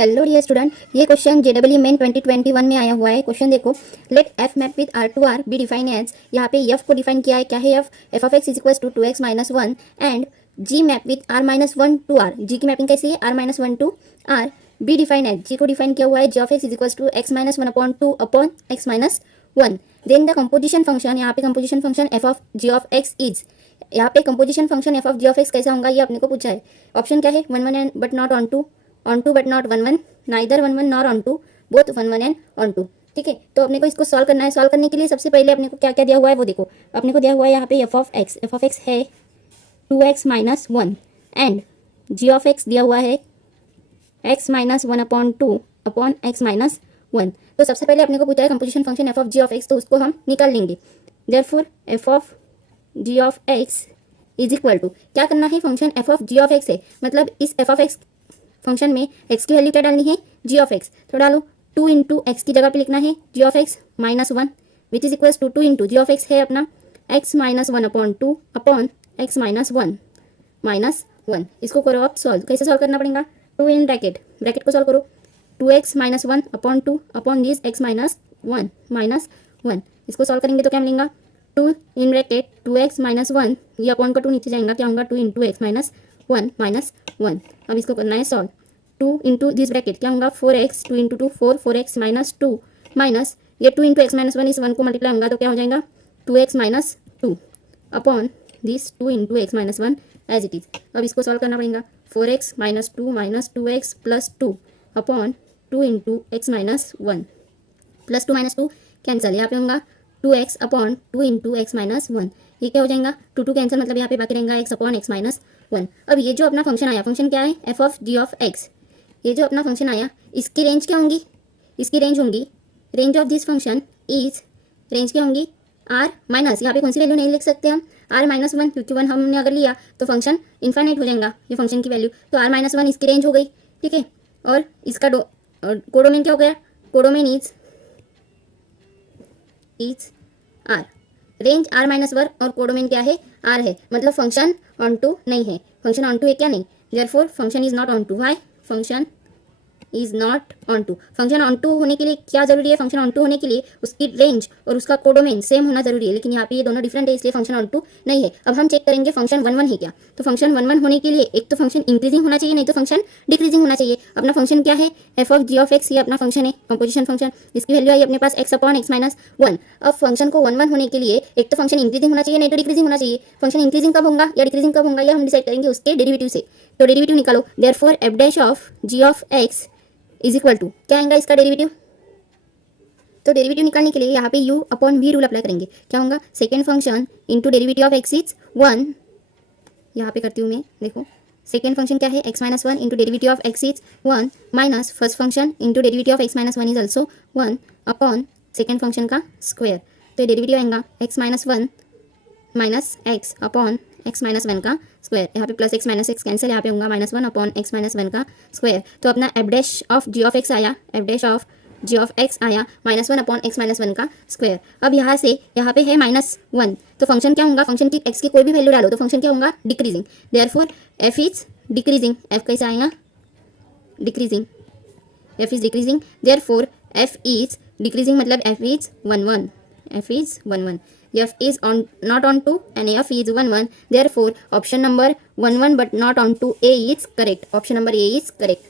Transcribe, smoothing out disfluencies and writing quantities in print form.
Hello dear student, ये question JW main 2021 में आया हुआ है। क्वेश्चन देखो, let F map with R to R be define as, यहाँ पे एफ को डिफाइन किया है। क्या है F? F of x is equal to 2x minus 1 and G map with R minus 1 to R. G की मैपिंग कैसी है? R minus 1 to R. Be define as, G को डिफाइन किया हुआ है g of x is equal to x minus 1 upon 2 upon x minus 1। Then the composition function, यहाँ पे composition function F of ji of x is, यहाँ पे composition function F of ji of x कैसा होगा ये अपने को पूछा है। ऑप्शन क्या है? 1 1 and but not on two but not 1 1, neither 1 1 nor on two, both 1 1 and on two. ठीक है, तो अपने को इसको सॉल्व करना है। सॉल्व करने के लिए सबसे पहले अपने को क्या क्या दिया हुआ है वो देखो। अपने को दिया हुआ है यहाँ पे एफ ऑफ एक्स है 2x minus 1 and G of X दिया हुआ है x minus 1 upon 2 upon x minus 1। तो सबसे पहले अपने को पूछा है composition function F of ji of X, तो उसको हम निकाल लेंगे। Therefore F of ji of x is equal to, क्या करना है? Function F of ji of x है, मतलब इस एफ ऑफ एक्स फंक्शन में एक्स की वैल्यू क्या डालनी है? G of X. तो डालो 2 इंटू एक्स की जगह पे लिखना है g of x minus 1 which is equals to 2 into g of x है अपना x minus 1 upon 2 upon x minus 1। इसको करो आप सॉल्व। कैसे सॉल्व करना पड़ेगा? 2 इन ब्रैकेट को सॉल्व करो। 2x minus 1 upon 2 upon this x minus 1। इसको सॉल्व करेंगे तो क्या मिलेगा? 2 इन ब्रैकेट 2x माइनस 1, ये अपॉन का 2 नीचे जाएगा, क्या होगा? 2 इंटू एक्स माइनस 1। अब इसको करना है सॉल्व। 2 इंटू दिस ब्रैकेट क्या होगा? 4x, 2 into 2 4x minus 2 minus ये 2 इंटू एक्स माइनस 1, इस 1 को मल्टीप्लाई होगा तो क्या हो जाएगा? 2x minus 2 upon this 2 into X minus 1 as it is. अब इसको सॉल्व करना पड़ेगा। 4x minus 2 minus 2x plus 2 upon 2 into X minus 1 plus 2 minus 2 cancel, यहाँ पे होगा 2x upon 2 into X minus 1। ये क्या हो जाएगा? 2 कैंसिल, मतलब यहाँ पे बाकी रहेगा x अपॉन एक्स माइनस 1। अब ये जो अपना फंक्शन आया, फंक्शन क्या है? F of ji of x. ये जो अपना फंक्शन आया, इसकी रेंज क्या होंगी? इसकी रेंज होंगी, range of this function is, range क्या होंगी? आर माइनस, यहाँ पे कौन सी वैल्यू नहीं लिख सकते हम? आर माइनस 1, क्योंकि 1 हमने अगर लिया तो फंक्शन इन्फाइनाइट हो जाएगा ये फंक्शन की वैल्यू। तो आर माइनस 1 इसकी रेंज हो गई। ठीक है, और इसका कोडोमेन क्या हो गया? Codomain is R. Range R minus 1 और कोडोमेन क्या है? आर है, मतलब फंक्शन ऑन टू नहीं है। फंक्शन ऑन टू है क्या? नहीं। Therefore function is not on to. Why? Function is not on to. Function onto होने के लिए क्या जरूरी है? फंक्शन ऑन टू होने के लिए उसकी रेंज और उसका कोडोमेन सेम होना जरूरी है, लेकिन यहाँ पे ये दोनों डिफरेंट है, इसलिए फंक्शन ऑन टू नहीं है। अब हम चेक करेंगे फंक्शन 1 1 है क्या। तो फंक्शन 1 1 होने के लिए एक तो फंक्शन इंक्रीजिंग होना चाहिए, नहीं तो फंक्शन डिक्रीजिंग होना चाहिए। अपना फंक्शन क्या है? F of ji of x, ये अपना फंक्शन है, कंपोजिशन फंक्शन। इसकी वैल्यू आई अपने पास एक्स अपॉन एक्स माइनस 1। अब फंक्शन को 1 1 होने के लिए एक तो फंक्शन इंक्रीजिंग होना चाहिए, नहीं तो डिक्रीजिंग होना चाहिए। फंक्शन इंक्रीजिंग कब होगा या डिक्रीजिंग कब होगा, ये हम डिसाइड करेंगे उसके डेरिवेटिव से। तो डेरिवेटिव निकालो। Therefore f dash of ji of x is equal to, क्या आएगा इसका डेरिवेटिव? तो डेरिवेटिव निकालने के लिए यहाँ पे u upon v rule apply करेंगे। क्या होगा? Second function into derivative of x is 1। यहाँ पे करती हूँ मैं, देखो सेकेंड फंक्शन क्या है? X minus 1 into derivative of x is 1 minus first function into derivative of x minus 1 is also 1 upon second function का स्क्वायर। तो डेरिवेटिव आएगा x minus 1 minus x upon x minus 1 का square. यहाँ पे plus x minus x cancel, यहाँ पे होगा minus 1 upon x minus 1 का स्क्वायर। तो अपना f dash of ji of x आया, f dash of ji of x आया माइनस 1 अपॉन एक्स माइनस 1 का स्क्वायर। अब यहाँ से यहाँ पे है माइनस 1, तो फंक्शन क्या होगा? फंक्शन की एक्स की कोई भी वैल्यू डालो तो फंक्शन क्या होगा? Decreasing. Therefore f is decreasing. F कैसे आएगा? Decreasing. F is decreasing, therefore f is decreasing, मतलब f is 1 1। F is 1 1। F is on not on to and F is 1 1. Therefore, option number 1 1 but not on to A is correct. Option number A is correct.